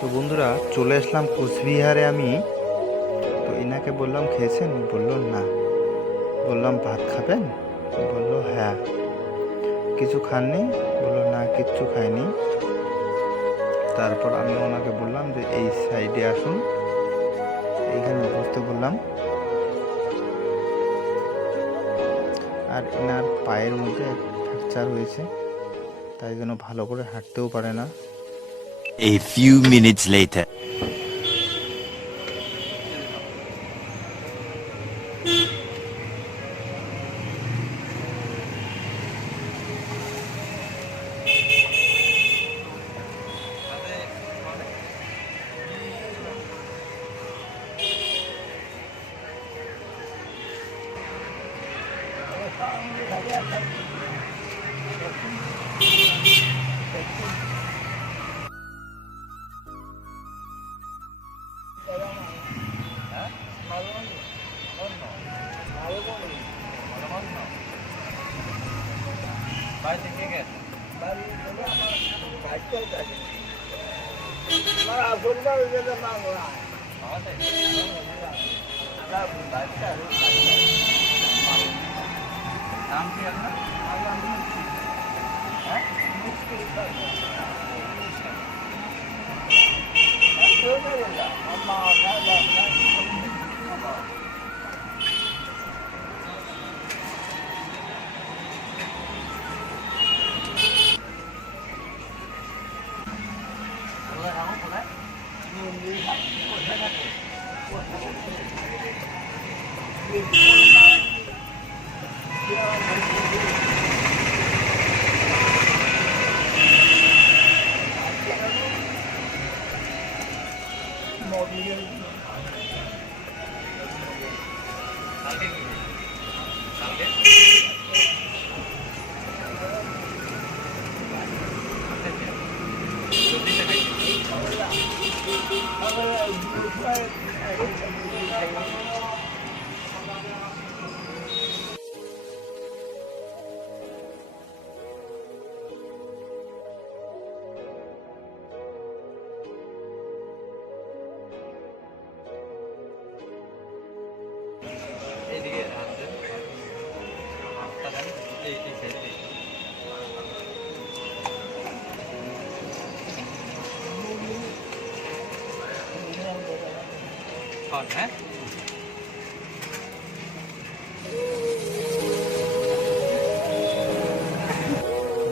তো বন্ধুরা, চলে আসলাম কোচবিহারে আমি। তো এনাকে বললাম খেয়েছেন, বললো না। বললাম ভাত খাবেন, বললো হ্যাঁ। কিছু খাননি, বললো না কিচ্ছু খাইনি। তারপর আমি ওনাকে বললাম যে এই সাইডে আসুন, এইখানে বসতে বললাম। আর এনার পায়ের মধ্যে ফ্র্যাকচার হয়েছে, তাই জন্য ভালো করে হাঁটতেও পারে না। A few minutes later.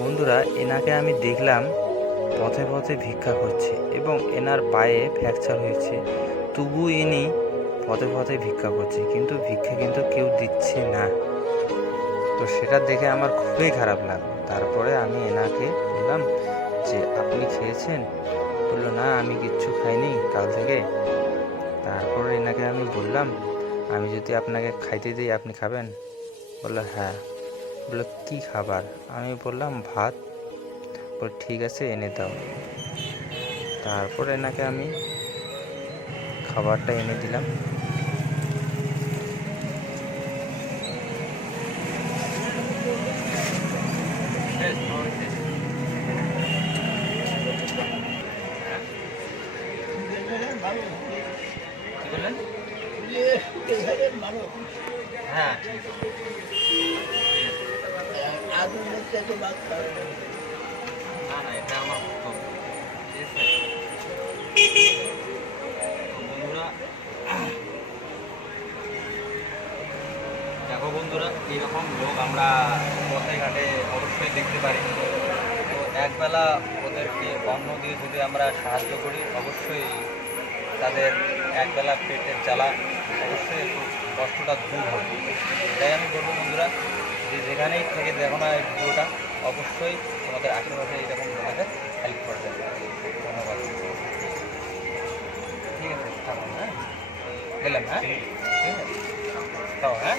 বন্ধুরা, এনাকে আমি দেখলাম পথে পথে ভিক্ষা করছে এবং এনার পায়ে ফ্র্যাকচার হয়েছে, তবু ইনি পথে পথে ভিক্ষা করছে, কিন্তু ভিক্ষা কিন্তু কেউ দিচ্ছে না। তো সেটা দেখে আমার খুবই খারাপ লাগলো। তারপরে আমি এনাকে বললাম যে আপনি খেয়েছেন, বললো না আমি কিচ্ছু খাইনি কাল থেকে। তারপরে এনাকে আমি বললাম আমি যদি আপনাকে খাইতে দিই আপনি খাবেন, বললো হ্যাঁ। বললো কী খাবার? আমি বললাম ভাত। বল ঠিক আছে এনে দাও। তারপর এনাকে আমি খাবারটা এনে দিলাম। হ্যাঁ না না এটা আমার বক্তব্য। ঠিক আছে বন্ধুরা, দেখো বন্ধুরা, এরকম লোক আমরা পথে ঘাটে অবশ্যই দেখতে পারি। তো একবেলা ওদেরকে অন্ন দিয়ে যদি আমরা সাহায্য করি, অবশ্যই তাদের একবেলা পেটের জ্বালা অবশ্যই একটু কষ্টটা দূর হবে। তাই আমি বলবো বন্ধুরা, যে যেখানেই থেকে দেখো না এই ভিডিওটা, অবশ্যই তোমাদের আশেপাশে এরকম লোকেদের হেল্প করবে। ধন্যবাদ। ঠিক আছে, থাকুন। হ্যাঁ গেলাম। হ্যাঁ ঠিক আছে, তাও হ্যাঁ।